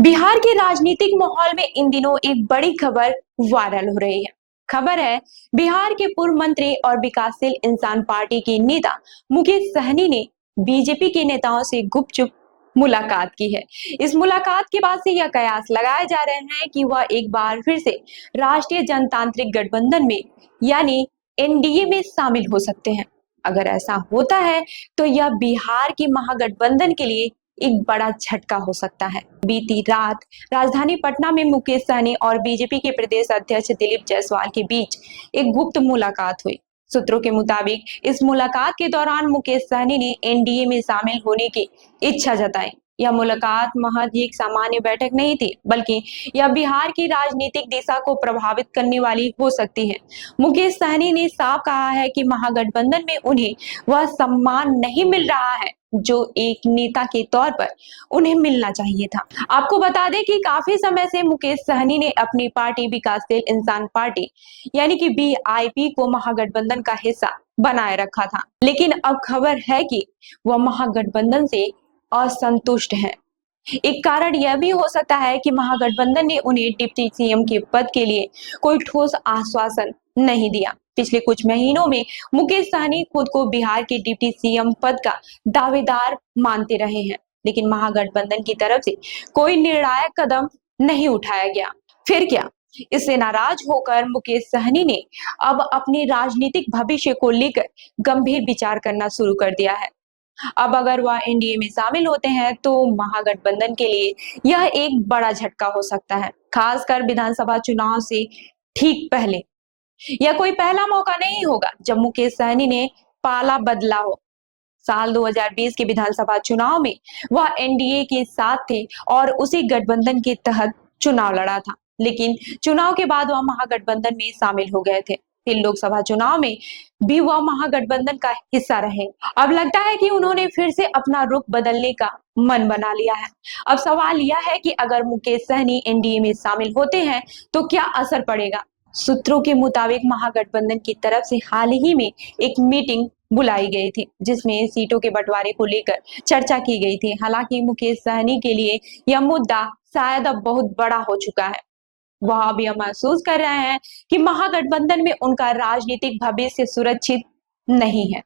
बिहार के राजनीतिक माहौल में इन दिनों एक बड़ी खबर वायरल हो रही है। खबर है बिहार के पूर्व मंत्री और विकासशील इंसान पार्टी के नेता मुकेश सहनी ने बीजेपी के नेताओं से गुपचुप मुलाकात की है। इस मुलाकात के बाद से यह कयास लगाए जा रहे हैं कि वह एक बार फिर से राष्ट्रीय जनतांत्रिक गठबंधन में यानी एनडीए में शामिल हो सकते हैं। अगर ऐसा होता है तो यह बिहार की महागठबंधन के लिए एक बड़ा झटका हो सकता है। बीती रात राजधानी पटना में मुकेश सहनी और बीजेपी के प्रदेश अध्यक्ष दिलीप जायसवाल के बीच एक गुप्त मुलाकात हुई। सूत्रों के मुताबिक इस मुलाकात के दौरान मुकेश सहनी ने एनडीए में शामिल होने की इच्छा जताई। यह मुलाकात महज एक सामान्य बैठक नहीं थी, बल्कि यह बिहार की राजनीतिक दिशा को प्रभावित करने वाली हो सकती है। मुकेश सहनी ने साफ कहा है कि महागठबंधन में उन्हें वह सम्मान नहीं मिल रहा है जो एक नेता के तौर पर उन्हें मिलना चाहिए था। आपको बता दें कि काफी समय से मुकेश सहनी ने अपनी पार्टी विकासशील इंसान पार्टी यानी कि बीआईपी को महागठबंधन का हिस्सा बनाए रखा था, लेकिन अब खबर है कि वह महागठबंधन से असंतुष्ट हैं। एक कारण यह भी हो सकता है कि महागठबंधन ने उन्हें डिप्टी सीएम के पद के लिए कोई ठोस आश्वासन नहीं दिया। पिछले कुछ महीनों में मुकेश सहनी खुद को बिहार के डिप्टी सीएम पद का दावेदार मानते रहे हैं, लेकिन महागठबंधन की तरफ से कोई निर्णायक कदम नहीं उठाया गया। फिर क्या, इससे नाराज होकर मुकेश सहनी ने अब अपने राजनीतिक भविष्य को लेकर गंभीर विचार करना शुरू कर दिया है। अब अगर वह एनडीए में शामिल होते हैं तो महागठबंधन के लिए यह एक बड़ा झटका हो सकता है, खासकर विधानसभा चुनाव से ठीक पहले। यह कोई पहला मौका नहीं होगा जब मुकेश सहनी ने पाला बदला हो। साल 2020 के विधानसभा चुनाव में वह एनडीए के साथ थे और उसी गठबंधन के तहत चुनाव लड़ा था, लेकिन चुनाव के बाद वह महागठबंधन में शामिल हो गए थे। फिर लोकसभा चुनाव में भी वह महागठबंधन का हिस्सा रहे। अब लगता है कि उन्होंने फिर से अपना रुख बदलने का मन बना लिया है। अब सवाल यह है कि अगर मुकेश सहनी एनडीए में शामिल होते हैं तो क्या असर पड़ेगा। सूत्रों के मुताबिक महागठबंधन की तरफ से हाल ही में एक मीटिंग बुलाई गई थी, जिसमें सीटों के बंटवारे को लेकर चर्चा की गई थी। हालांकि मुकेश सहनी के लिए यह मुद्दा शायद अब बहुत बड़ा हो चुका है। वह अब यह महसूस कर रहे हैं कि महागठबंधन में उनका राजनीतिक भविष्य सुरक्षित नहीं है।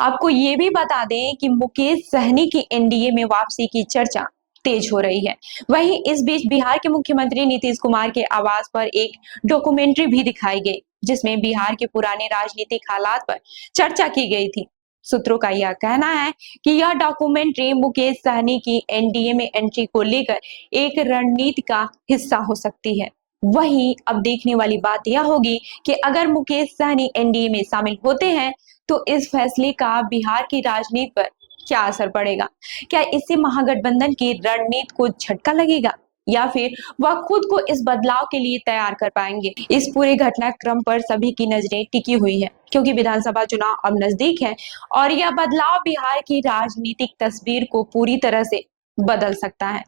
आपको ये भी बता दें कि मुकेश सहनी की एनडीए में वापसी की चर्चा तेज हो रही है। वहीं इस बीच बिहार के मुख्यमंत्री नीतीश कुमार के आवास पर एक डॉक्यूमेंट्री भी दिखाई गई, जिसमें बिहार के पुराने राजनीतिक हालात पर चर्चा की गई थी। सूत्रों का यह कहना है कि यह डॉक्यूमेंट्री मुकेश सहनी की एनडीए में एंट्री को लेकर एक रणनीति का हिस्सा हो सकती है। वहीं अब देखने वाली बात यह होगी कि अगर मुकेश सहनी एनडीए में शामिल होते हैं तो इस फैसले का बिहार की राजनीति पर क्या असर पड़ेगा। क्या इससे महागठबंधन की रणनीति को झटका लगेगा या फिर वह खुद को इस बदलाव के लिए तैयार कर पाएंगे। इस पूरे घटनाक्रम पर सभी की नजरें टिकी हुई है, क्योंकि विधानसभा चुनाव अब नजदीक है और यह बदलाव बिहार की राजनीतिक तस्वीर को पूरी तरह से बदल सकता है।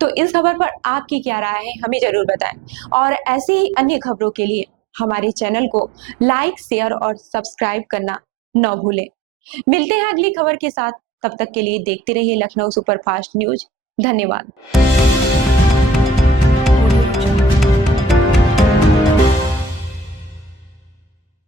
तो इस खबर पर आपकी क्या राय है, हमें जरूर बताएं और ऐसी ही अन्य खबरों के लिए हमारे चैनल को लाइक, शेयर और सब्सक्राइब करना न भूलें। मिलते हैं अगली खबर के साथ, तब तक के लिए देखते रहिए लखनऊ सुपरफास्ट न्यूज। धन्यवाद।